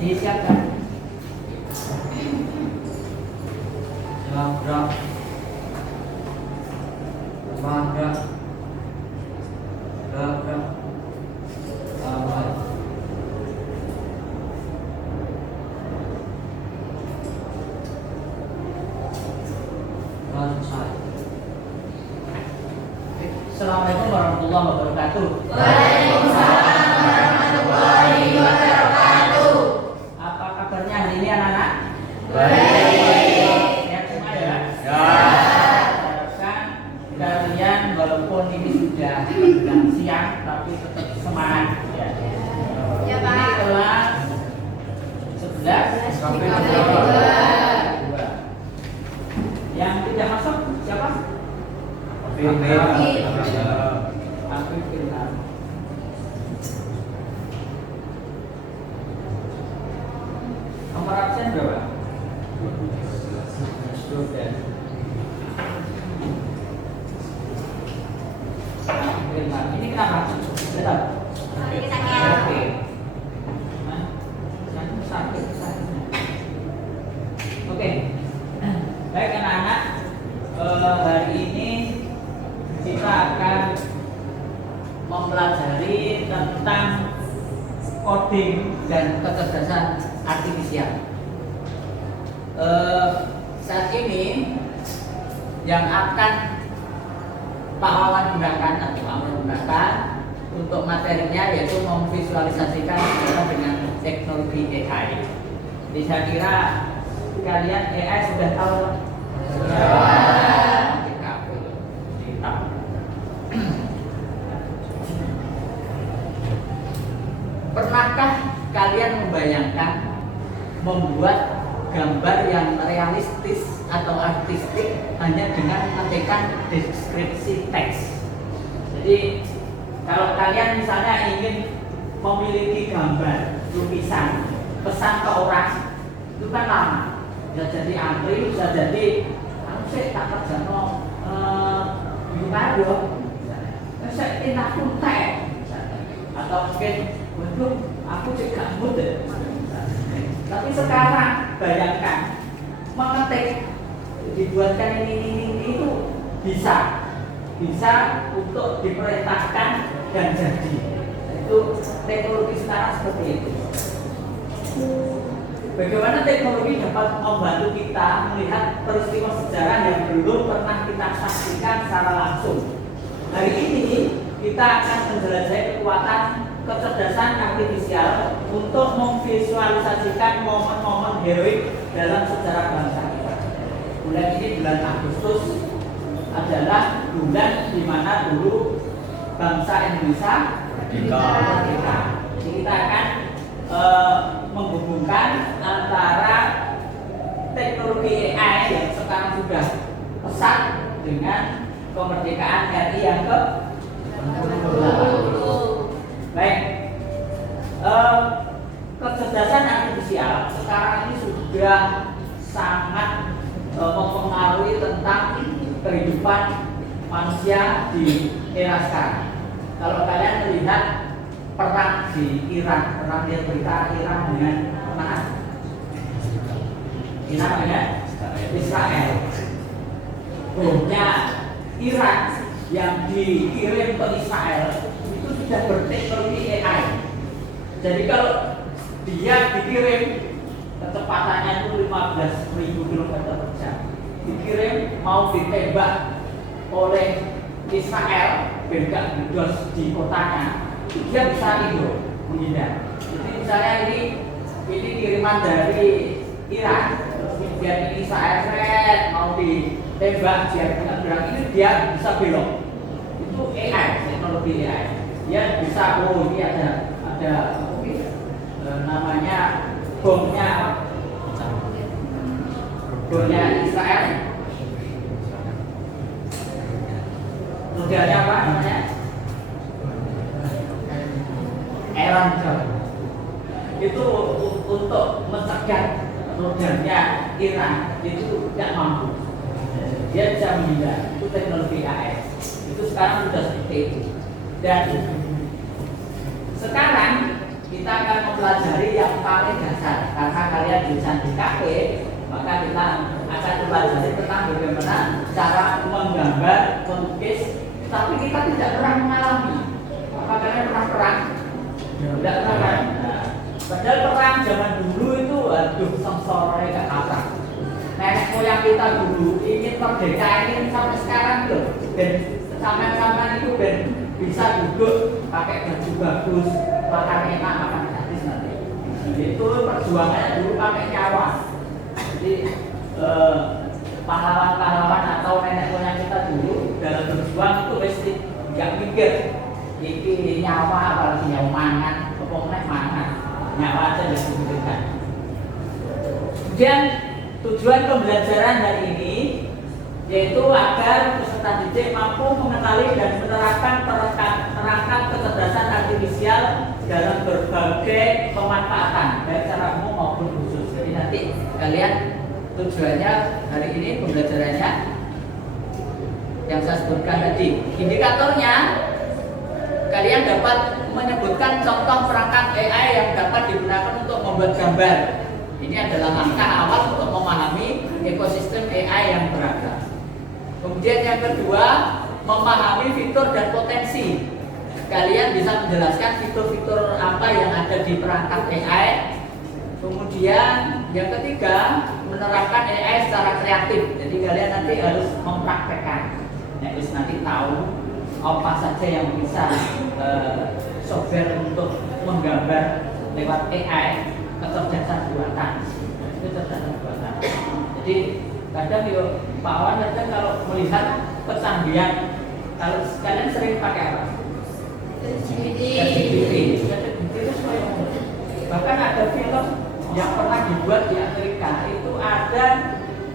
Disiapkan. Labrak, labrak, labrak, awal. Selesai. Assalamualaikum warahmatullahi wabarakatuh. Waalaikumsalam warahmatullahi wabarakatuh. Apa kabarnya hari ini anak-anak? Baik. Sehat semua ya? Ya. Harapkan kalian walaupun ini sudah menjelang siang tapi tetap semangat ya. Ya, Ini Pak. kelas 11 sampai 12. Yang tidak masuk siapa? Aku kenal. Nomor absen berapa? 12. Ini kenapa? Betul. Oke. Hah? Sakit. Oke. Baik anak-anak, hari ini kita akan mempelajari tentang coding dan kecerdasan artifisial. Saat ini yang akan Pak Wawan gunakan atau kamu gunakan untuk materinya yaitu memvisualisasikan dengan teknologi AI. Jadi saya kira kalian AI sudah tahu? Pernahkah kalian membayangkan membuat gambar yang realistis atau artistik hanya dengan mengetikkan deskripsi teks? Jadi kalau kalian misalnya ingin memiliki gambar, lukisan, pesan ke orang, itu kan lama. Bisa jadi antri, bisa jadi saya tak kerja gimana dong? Saya enak pun atau mungkin waduh, aku juga muda. Tapi sekarang bayangkan mengetik dibuatkan ini itu bisa untuk diperintahkan dan jadi. Itu teknologi sekarang seperti itu. Bagaimana teknologi dapat membantu kita melihat peristiwa sejarah yang belum pernah kita saksikan secara langsung. Hari ini kita akan menjelajahi kekuatan kecerdasan artifisial untuk memvisualisasikan momen-momen heroik dalam sejarah bangsa kita. Bulan ini, bulan Agustus, adalah bulan di mana dulu bangsa Indonesia merdeka. Jadi kita akan menghubungkan antara teknologi AI yang sekarang sudah pesat dengan kemerdekaan RI yang ke-60. Baik, kecerdasan artifisial sekarang ini sudah sangat mempengaruhi tentang kehidupan manusia di era sekarang. Kalau kalian melihat perang di Iran, pernah lihat berita Iran dengan Israel. Bomnya Iran yang dikirim ke Israel itu sudah berteknologi AI. Jadi kalau dia dikirim kecepatannya itu 15.000 km per jam, dikirim mau ditembak oleh Israel, beda gedos di kotanya, dia bisa itu menghindar. Jadi misalnya ini kiriman dari Iran, terus kemudian ini Israel mau ditembak, dia dengan berang ini dia bisa belok. Itu AI, teknologi AI. Dia bisa, oh ini ada namanya bomnya Israel. Modelnya apa namanya? Iron Dome. Itu untuk mencegah modelnya Iran itu tidak mampu. Dia bisa menghindar. Itu teknologi AI. Itu sekarang sudah seperti itu. Dan sekarang kita akan mempelajari yang paling dasar. Karena kalian jurusan di KP, maka kita akan mempelajari tentang bagaimana cara menggambar, melukis, tapi kita tidak pernah mengalami. Apa kalian pernah perang? Tidak pernah kan? Nah, padahal perang zaman dulu itu aduh sengsara gak kalah. Nenek moyang kita dulu ingin merdeka ini sampai sekarang loh. Dan sama-sama itu ben bisa duduk pakai baju bagus, makan enak, makan gratis nanti. Itu perjuangannya dulu pakai nyawa. Jadi pahlawan-pahlawan atau nenek moyang kita dulu dalam berjuang itu mesti nggak mikir ini nyawa apalagi nyawa mangan, pokoknya mangan nyawa aja yang dipikirkan. Kemudian tujuan pembelajaran hari ini yaitu agar peserta didik mampu mengenali dan menerapkan perangkat kecerdasan artifisial dalam berbagai pemanfaatan baik secara umum maupun khusus. Jadi nanti kalian tujuannya hari ini pembelajarannya yang saya sebutkan tadi. Indikatornya kalian dapat menyebutkan contoh perangkat AI yang dapat digunakan untuk membuat gambar. Ini adalah langkah awal untuk memahami ekosistem AI yang beragam. Kemudian yang kedua, memahami fitur dan potensi. Kalian bisa menjelaskan fitur-fitur apa yang ada di perangkat AI. Kemudian yang ketiga, menerapkan AI secara kreatif. Jadi kalian nanti harus mempraktekkan. Harus nanti tahu apa saja yang bisa software untuk menggambar lewat AI, kecerdasan buatan. Itu kecerdasan buatan. Jadi kadang yuk Pak Wan kadang kalau melihat kecanggihan, kalau kalian sering pakai apa? ChatGPT itu semuanya. Bahkan ada film yang pernah dibuat di Amerika, itu ada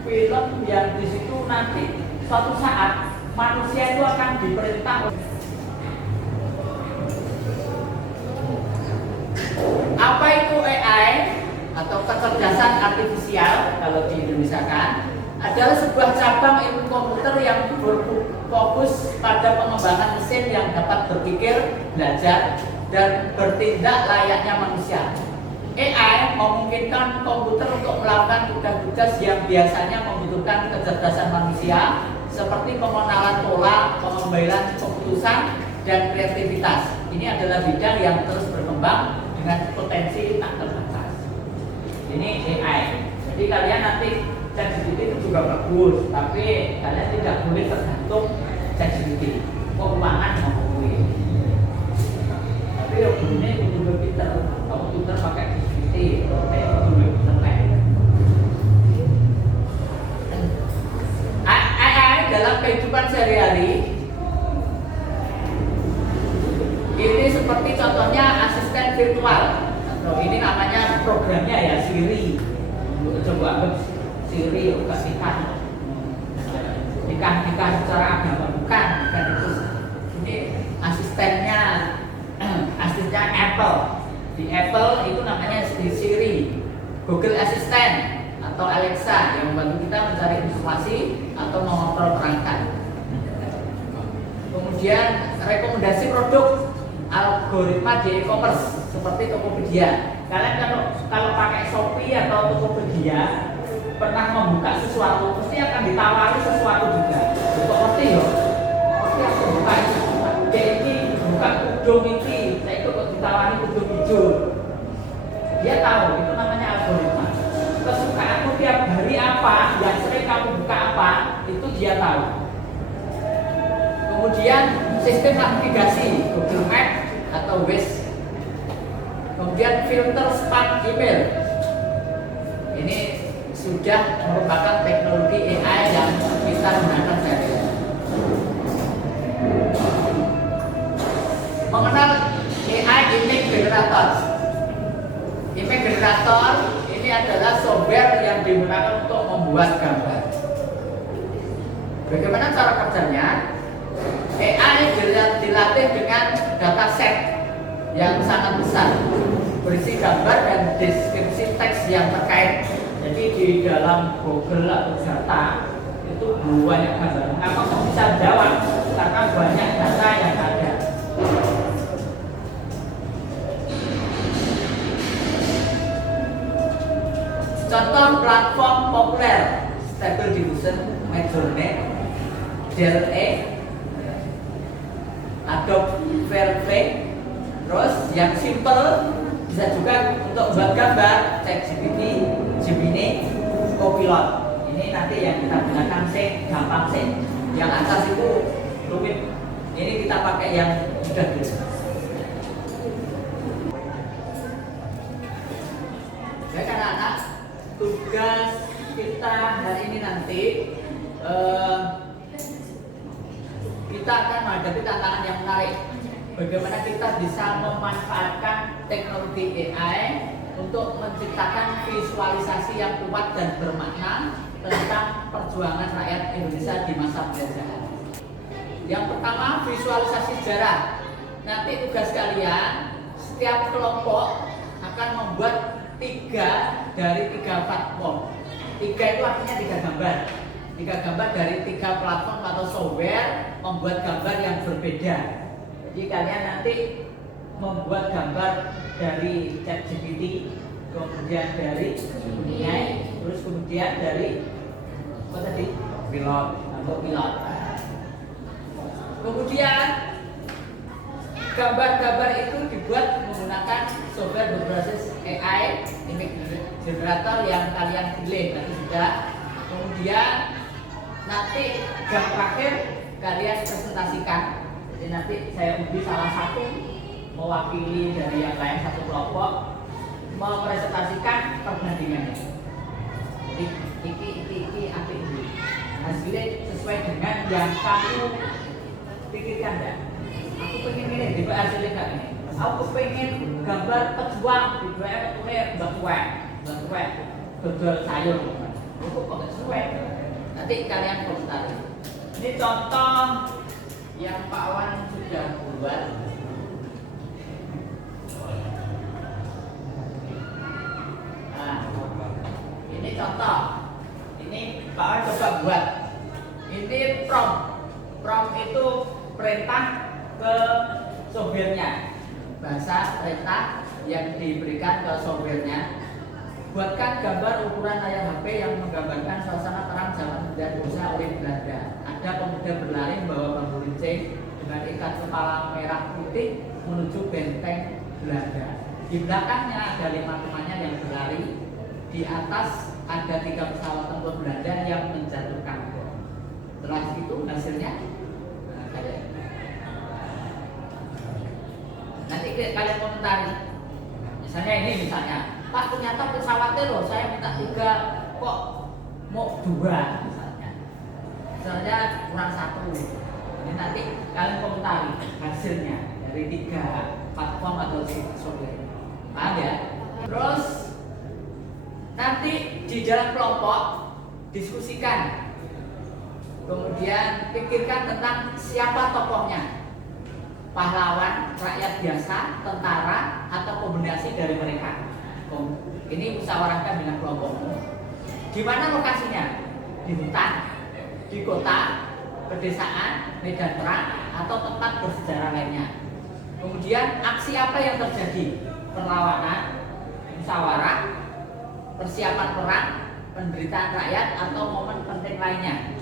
film yang di situ nanti suatu saat manusia itu akan diperintah. Apa itu AI atau kecerdasan artifisial kalau di Indonesia kan adalah sebuah cabang ilmu komputer yang berfokus pada pengembangan mesin yang dapat berpikir, belajar, dan bertindak layaknya manusia. AI memungkinkan komputer untuk melakukan tugas-tugas yang biasanya membutuhkan kecerdasan manusia seperti pengenalan pola, pengambilan keputusan, dan kreativitas. Ini adalah bidang yang terus berkembang dengan potensi tak terbatas. Ini AI. Jadi kalian nanti ChatGPT itu juga bagus, tapi kalian tidak boleh tergantung ChatGPT. Keuangan mempengaruhi. Tapi yang ini betul pinter. Kamu pinter pakai GPT, betul pinter. AI dalam kehidupan sehari-hari ini seperti contohnya asisten virtual. Atau ini namanya programnya ya Siri. Coba anggap Siri nikah secara agama bukan itu. Ini asistennya Apple. Di Apple itu namanya Siri, Google Assistant atau Alexa yang membantu kita mencari informasi atau mengontrol perangkat. Kemudian rekomendasi produk, algoritma di e-commerce seperti Tokopedia. Kalian kalau pakai Shopee atau Tokopedia pernah membuka sesuatu, pasti akan ditawari sesuatu juga. Untuk ngerti ya? Pasti aku buka ini, buka kudung ini, saya itu ditawari kudung hijau. Dia tahu, itu namanya algoritma. Kesukaanmu tiap hari apa, yang sering kamu buka apa, itu dia tahu. Kemudian sistem navigasi, Google Maps atau Waze. Kemudian filter spam email. Ini sudah merupakan teknologi AI yang kita gunakan sehari-hari. Mengenal AI image generator. Image generator ini adalah software yang digunakan untuk membuat gambar. Bagaimana cara kerjanya? AI dilatih dengan dataset yang sangat besar, berisi gambar dan deskripsi teks yang terkait. Jadi di dalam Google atau data itu banyak gambar. Mengapa kok bisa jawab? Karena banyak data yang ada. Contoh platform populer Stable Diffusion, Midjourney, DALL-E, Adobe Firefly. Terus yang simple bisa juga untuk buat gambar ChatGPT, Gemini, Copilot. Ini nanti yang kita gunakan gampang sih. Yang atas itu rumit. Ini kita pakai yang mudah dulu. Baik anak-anak, tugas kita hari ini nanti kita akan menghadapi tantangan yang menarik. Bagaimana kita bisa memanfaatkan teknologi AI untuk menciptakan visualisasi yang kuat dan bermakna tentang perjuangan rakyat Indonesia di masa penjajahan. Yang pertama, visualisasi sejarah. Nanti tugas kalian, setiap kelompok akan membuat 3 dari 3 platform. 3 itu artinya 3 gambar. 3 gambar dari 3 platform atau software membuat gambar yang berbeda. Jadi kalian nanti membuat gambar dari ChatGPT, kemudian dari Gemini, terus kemudian dari apa tadi? Pilot atau pilot. Kemudian gambar-gambar itu dibuat menggunakan software berbasis AI, image generator yang kalian pilih nanti sudah. Kemudian nanti yang terakhir kalian presentasikan. Jadi nanti saya uji salah satu mewakili dari yang lain satu kelompok mempresentasikan perbandingannya. Jadi ini apik ini. Hasilnya sesuai dengan yang kamu pikirkan enggak? Aku pengen ini, di hasilnya enggak ini. Aku pengen gambar pejuang di buat dodol sayur. Aku kok sesuai. Nanti kalian komentar. Ini contoh yang Pak Wan sudah buat. Nah, ini contoh. Ini Pak Wan coba buat. Ini prompt. Prompt itu perintah ke softwarenya. Bahasa perintah yang diberikan ke softwarenya. Buatkan gambar ukuran layar HP yang menggambarkan suasana terang zaman dan Indonesia oleh Belanda. Ada pemuda berlari membawa bambu runcing dengan ikat kepala merah putih menuju benteng Belanda. Di belakangnya ada 5 temannya yang berlari. Di atas ada 3 pesawat tempur Belanda yang menjatuhkan bom. Setelah itu hasilnya nanti kalian komentari. Misalnya ini Pak, ternyata pesawatnya loh, saya minta 3 kok mau 2 misalnya. Misalnya kurang 1. Ini nanti kalian komentari hasilnya dari 3 platform atau software. Paham ya? Terus nanti di dalam kelompok diskusikan. Kemudian pikirkan tentang siapa tokohnya. Pahlawan, rakyat biasa, tentara, atau kombinasi dari mereka. Ini musyawarahkan dengan kelompokmu. Di mana lokasinya? Di hutan, di kota, pedesaan, medan perang, atau tempat bersejarah lainnya. Kemudian aksi apa yang terjadi? Perlawanan, musyawarah, persiapan perang, penderitaan rakyat, atau momen penting lainnya.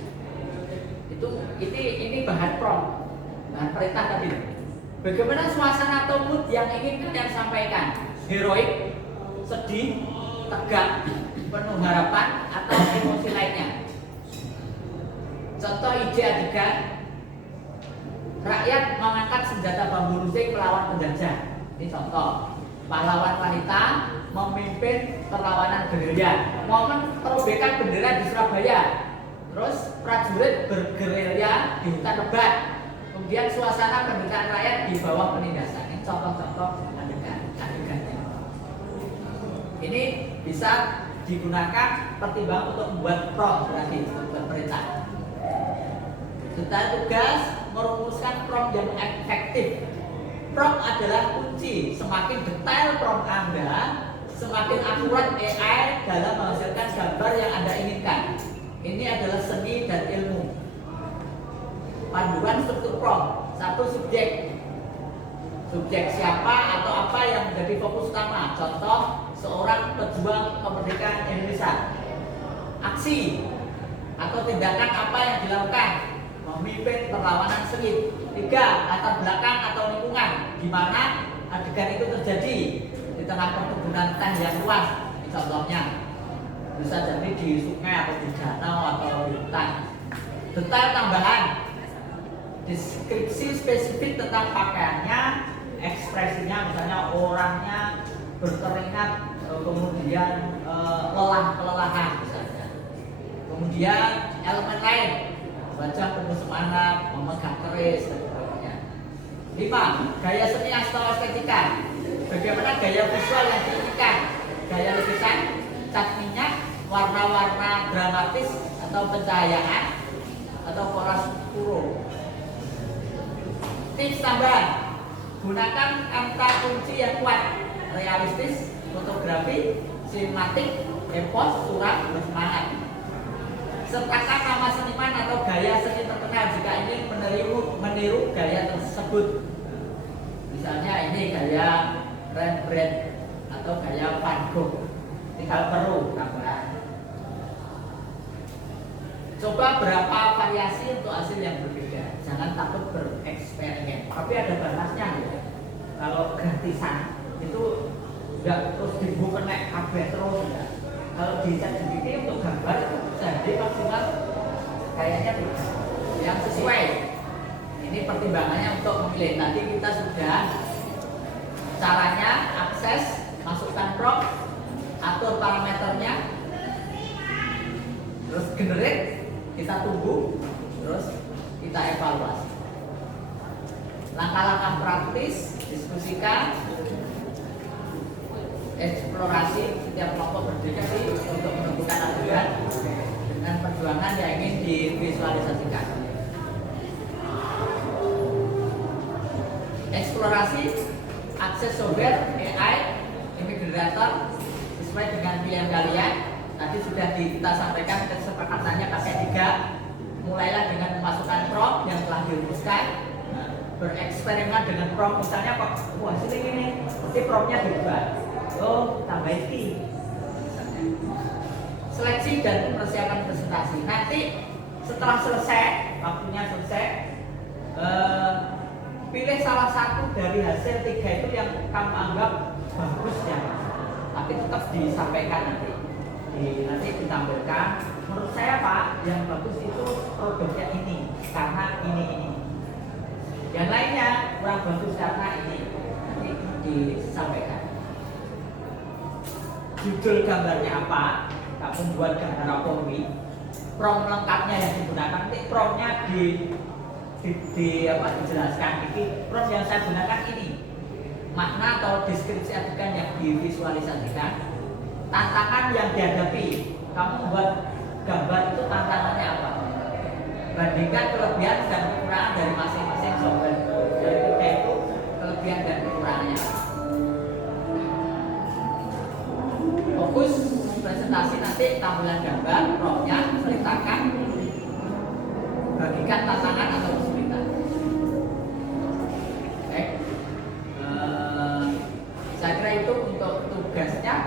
Ini bahan prompt, bahan perintah tadi. Bagaimana suasana atau mood yang ingin kalian sampaikan? Heroik, sedih, tegak, penuh harapan, atau emosi lainnya. Contoh ide adegan, rakyat mengangkat senjata bambu runcing melawan penjajah. Ini contoh. Pahlawan wanita memimpin perlawanan gerilya. Momen perobekan bendera di Surabaya. Terus prajurit bergerilya di hutan lebat. Kemudian suasana penderitaan rakyat di bawah penindasan. Ini contoh-contoh adegannya. Ini bisa digunakan pertimbangan untuk membuat prompt berarti membuat perintah. Setelah tugas merumuskan prompt yang efektif. Prompt adalah kunci. Semakin detail prompt Anda, semakin akurat AI dalam menghasilkan gambar yang Anda inginkan. Ini adalah seni dan ilmu. Panduan struktur prompt. 1, subjek. Subjek siapa atau apa yang menjadi fokus utama. Contoh, seorang pejuang kemerdekaan Indonesia. Aksi atau tindakan apa yang dilakukan? Memimpin perlawanan sengit. 3. Latar belakang atau lingkungan, di mana adegan itu terjadi di tengah perkebunan teh yang luas. Ini contohnya bisa jadi di sungai atau di danau atau di hutan. Detail tambahan, deskripsi spesifik tentang pakaiannya, ekspresinya, misalnya orangnya berkeringat, kemudian kelelahan misalnya. Kemudian elemen lain, wajah penuh semangat, memegang keris dan sebagainya. 5. Gaya seni atau estetika, bagaimana gaya visual yang diinginkan, gaya lukisan, cat minyak, warna-warna dramatis atau pencahayaan atau pola puro. Tips tambahan, gunakan kata kunci yang kuat, realistis, fotografi, sinematik, epos, surat, bersemangat. Sertakan nama seniman atau gaya seni terkenal jika ingin meniru gaya tersebut. Misalnya ini gaya Rembrandt atau gaya Van Gogh. Tinggal perlu tambahan. Coba berapa variasi untuk hasil yang berbeda. Jangan takut bereksperimen. Tapi ada batasnya ya. Kalau gratisan itu enggak terus dibuka naik kabeh terus ya. Kalau bisa sedikit untuk gambar itu jadi maksimal kayaknya yang sesuai. Ini pertimbangannya untuk memilih. Tadi kita sudah caranya akses, masukkan prompt, atur parameternya, terus generate, kita tunggu, terus kita evaluasi. Langkah-langkah praktis, diskusikan, eksplorasi, setiap kelompok berbeda untuk menentukan adegan dengan perjuangan yang ingin divisualisasikan. Eksplorasi, akses software, AI, image generator sesuai dengan pilihan kalian. Tadi sudah kita sampaikan kesepakatannya pakai 3. Mulailah dengan memasukkan prompt yang telah dirumuskan. Bereksperimen dengan prompt, misalnya kok hasilnya ini, berarti promptnya diubah. Tambah key. Seleksi dan persiapan presentasi. Nanti setelah selesai, waktunya selesai, pilih salah satu dari hasil 3 itu yang kamu anggap bagus ya. Tapi tetap disampaikan nanti ditampilkan. Menurut saya Pak, yang bagus itu produknya ini karena ini. Yang lainnya kurang bagus karena ini. Nanti disampaikan. Judul gambarnya apa? Kamu buat gambar apa ini? Prompt lengkapnya yang digunakan. Nanti promptnya dijelaskan. Ini prompt yang saya gunakan ini. Makna atau deskripsi adegan yang divisualisasikan. Tantangan yang dihadapi. Kamu buat gambar itu tantangannya apa? Bandingkan kelebihan dan kekurangan dari masing-masing software. Dari itu kelebihan dan kekurangannya. Fokus presentasi nanti tampilan gambar, promptnya, ceritakan, bagikan tantangan atau kesulitan. Oke, saya kira itu untuk tugasnya.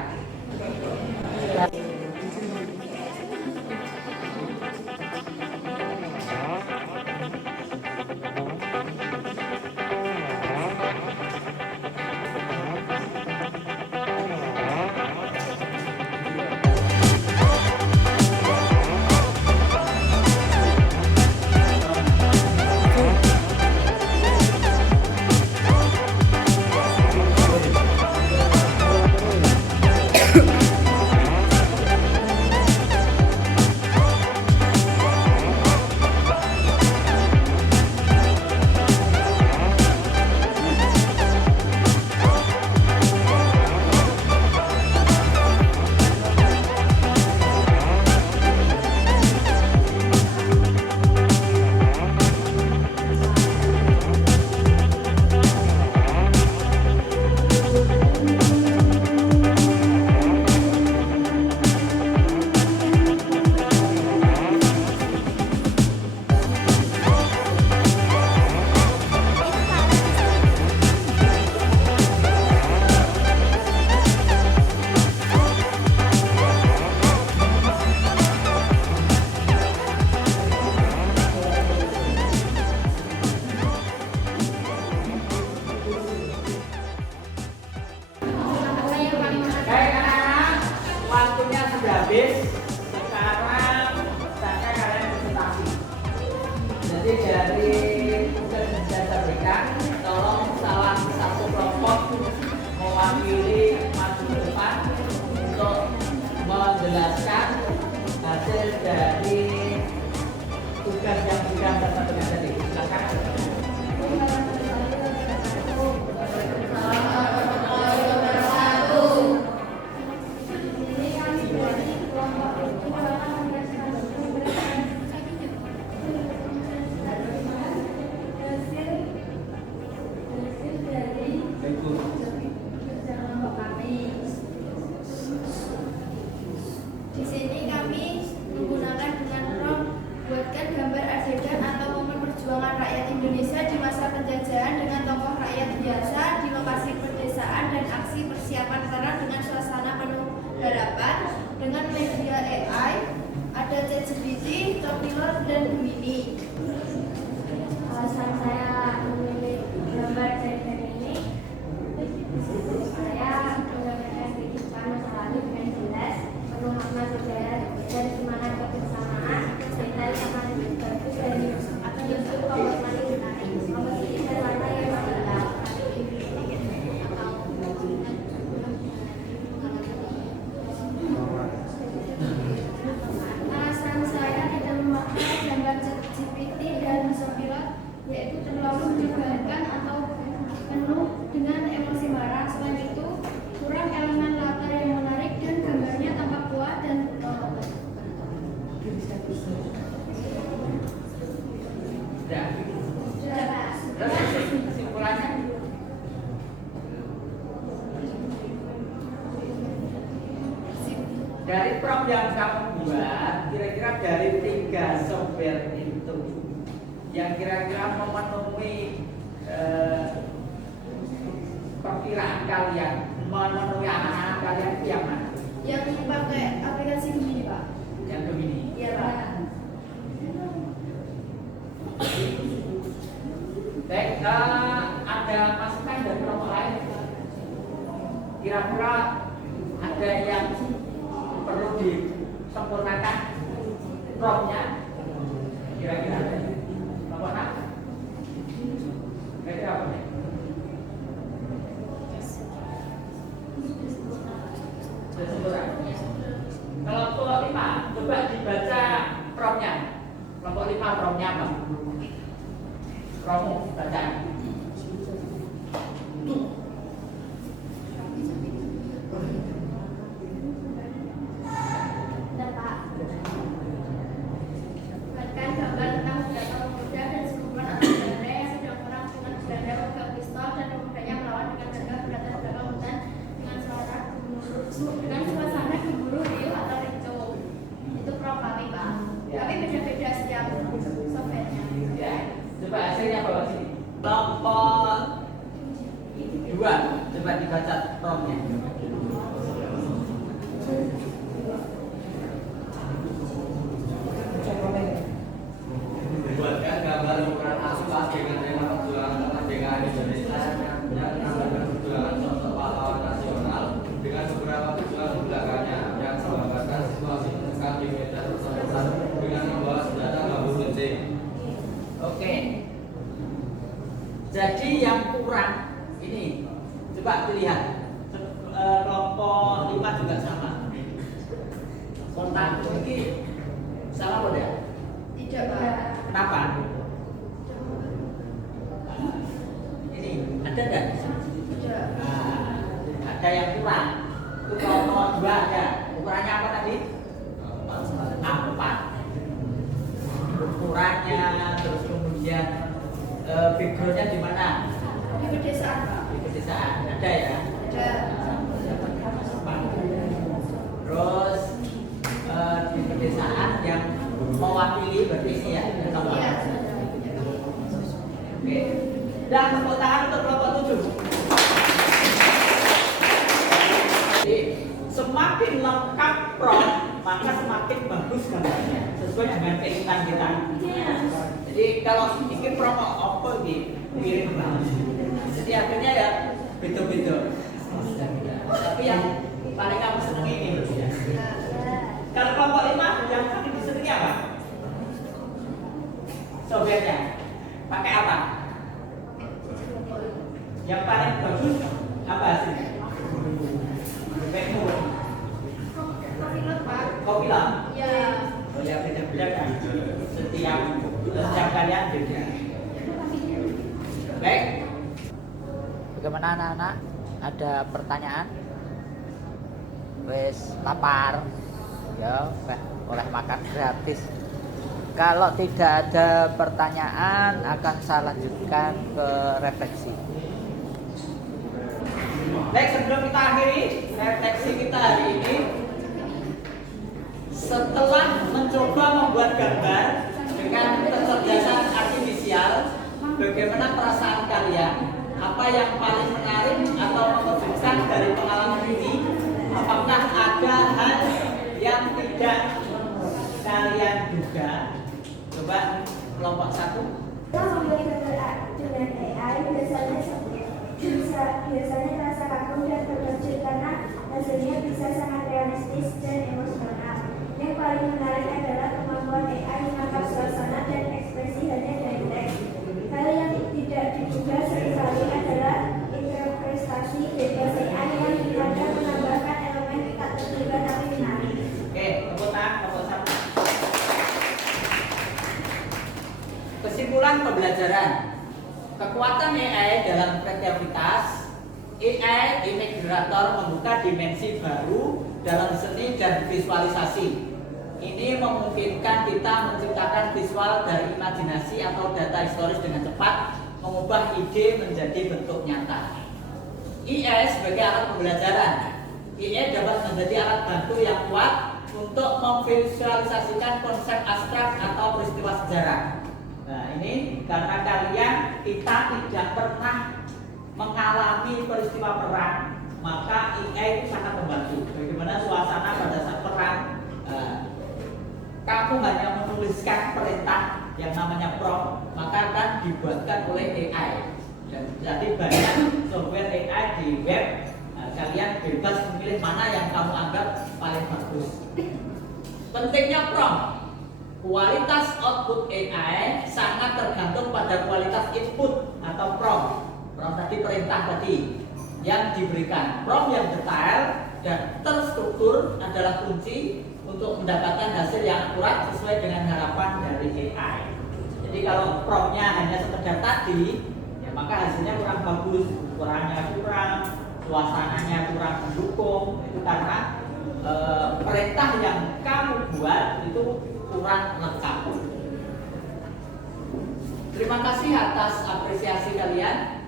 persiapan sekarang dengan suasana penuh harapan dengan media AI, ada ChatGPT, Copilot, dan Gemini. Alasan saya memilih gambar dan ini, saya menggambarkan kehidupan masa lalu dengan jelas, penuh makna sejarah dan semangat kebersamaan, cerita yang akan lebih bagus dan akan justru kompetisi menarik, kompetisi dan warna yang indah. Alasan saya tidak memakai gambar ChatGPT dan Copilot yaitu terlalu menyebalkan atau penuh dengan emosi marah. Selain itu, kurang elemen latar yang menarik dan gambarnya tampak kuat dan Sudah. jelas. Terus kesimpulannya? Dari prompt yang kamu buat, kira-kira dari 3 software itu yang kira-kira memenuhi perkiraan kalian, memenuhi anak-anak kalian itu yang mana? Yang pakai aplikasi Gemini, Pak. Yang Gemini. Iya, Pak. Baik, ada masukan dari kelompok lain? Kira-kira ada yang perlu disempurnakan promptnya? Kira-kira ada? Kelompok A? Kira-kira apa nih? Sudah sempurna. Kelompok 5, coba dibaca promptnya. Kelompok 5 promptnya apa? Promo bacaan. Pak, Buatkan gambar tentang senjata pemuda dan sekumpulan anak Belanda yang sedang perang dengan Belanda memegang pistol dan pemudanya melawan dengan gagah berada di belakang hutan dengan suasana gemuruh riuh atau ricuh. Itu prompt kami, Pak. Ya. Tapi beda-beda setiap softwarenya. Ya, coba hasilnya bawa sini. Kelompok 2, coba dibaca promptnya. Buatkan gambar ukuran A4 dengan tema perjuangan kemerdekaan Indonesia yang menambahkan perjuangan sosok pahlawan nasional dengan beberapa perjuangan belakangnya yang menggambarkan situasi menekan di medan pertempuran dengan membawa senjata bambu runcing. Oke. Jadi yang kurang ini coba dilihat. Kelompok 5 juga sama. Kontak ini sama apa ya? Tidak, Pak. Kenapa? Ini ada nggak? Tidak. Nah, ada yang kurang. Itu kelompok 2 ada. Ukurannya apa tadi? A4. Ukurannya, terus kemudian backgroundnya di mana? Di pedesaan, Pak. Di pedesaan. Ada ya? Ada. Terus di pedesaan yang mewakili berarti ini ya? Nomor. Iya. Oke. Dan tepuk tangan untuk kelompok 7. Jadi semakin lengkap prompt, maka semakin bagus gambarnya sesuai dengan keinginan kita. Jadi kalau bikin prompt apa mirip banget. Jadi akhirnya ya beda-beda. Tapi yang paling kamu seneng ini. Kalau kelompok 5 yang paling disenangi apa? Softwarenya pakai apa? Yang paling bagus apa hasilnya? Backmood. Copilot, Pak. Copilot. Iya. Oh ya beda-beda kan. Setiap kalian beda. Baik. Bagaimana anak-anak? Ada pertanyaan? Wes lapar, ya, boleh makan gratis. Kalau tidak ada pertanyaan, akan saya lanjutkan ke refleksi. Baik, sebelum kita akhiri refleksi kita hari ini, setelah mencoba membuat gambar dengan kecerdasan artifisial, bagaimana perasaan kalian? Apa yang paling menarik atau mengejutkan dari pengalaman ini? Apakah ada hal yang tidak kalian duga? Coba kelompok 1. Kita belajar dengan AI biasanya rasa kagum dan terkejut karena hasilnya bisa sangat realistis dan emosional. Yang paling menarik adalah kemampuan AI menangkap suasana dan ekspresi hanya dari teks. Hal yang tidak diduga seringkali adalah interpretasi bebas AI yang kadang menambahkan elemen tak terduga tapi menarik. Oke, tepuk tangan kelompok 1. Kesimpulan pembelajaran. Kekuatan AI dalam kreativitas. AI image generator membuka dimensi baru dalam seni dan visualisasi. Ini memungkinkan kita menciptakan visual dari imajinasi atau data historis dengan cepat, mengubah ide menjadi bentuk nyata. AI sebagai alat pembelajaran. AI dapat menjadi alat bantu yang kuat untuk memvisualisasikan konsep abstrak atau peristiwa sejarah. Nah, ini karena kita tidak pernah mengalami peristiwa perang, maka AI itu sangat membantu. Bagaimana suasana pada saat perang? Kamu hanya menuliskan perintah yang namanya prompt, maka akan dibuatkan oleh AI. Dan jadi banyak software AI di web. Kalian bebas memilih mana yang kamu anggap paling bagus. Pentingnya prompt. Kualitas output AI sangat tergantung pada kualitas input atau prompt. Prompt tadi perintah tadi yang diberikan. Prompt yang detail dan terstruktur adalah kunci untuk mendapatkan hasil yang akurat sesuai dengan harapan dari AI. Jadi kalau promptnya hanya sekedar tadi, ya maka hasilnya kurang bagus, ukurannya kurang, suasananya kurang mendukung. Itu karena perintah yang kamu buat itu kurang lengkap. Terima kasih atas apresiasi kalian,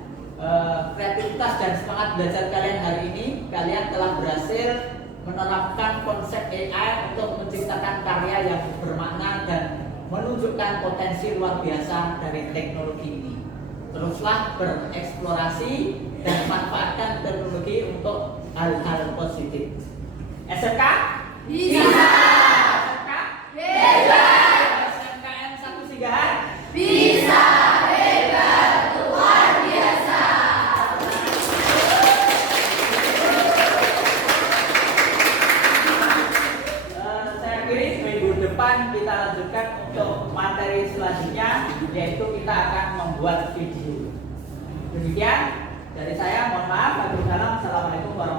kreativitas dan semangat belajar kalian hari ini. Kalian telah berhasil menerapkan konsep AI untuk menciptakan karya yang bermakna dan menunjukkan potensi luar biasa dari teknologi ini. Teruslah bereksplorasi dan manfaatkan teknologi untuk hal-hal positif. SMK Bisa. SMK Hebat. SMKN 1 Singgahan Bisa. Hebat. Luar biasa. Saya akhiri, minggu depan kita lanjutkan untuk materi selanjutnya, yaitu kita akan membuat video. Demikian dari saya, mohon maaf. Assalamualaikum warahmatullahi wabarakatuh.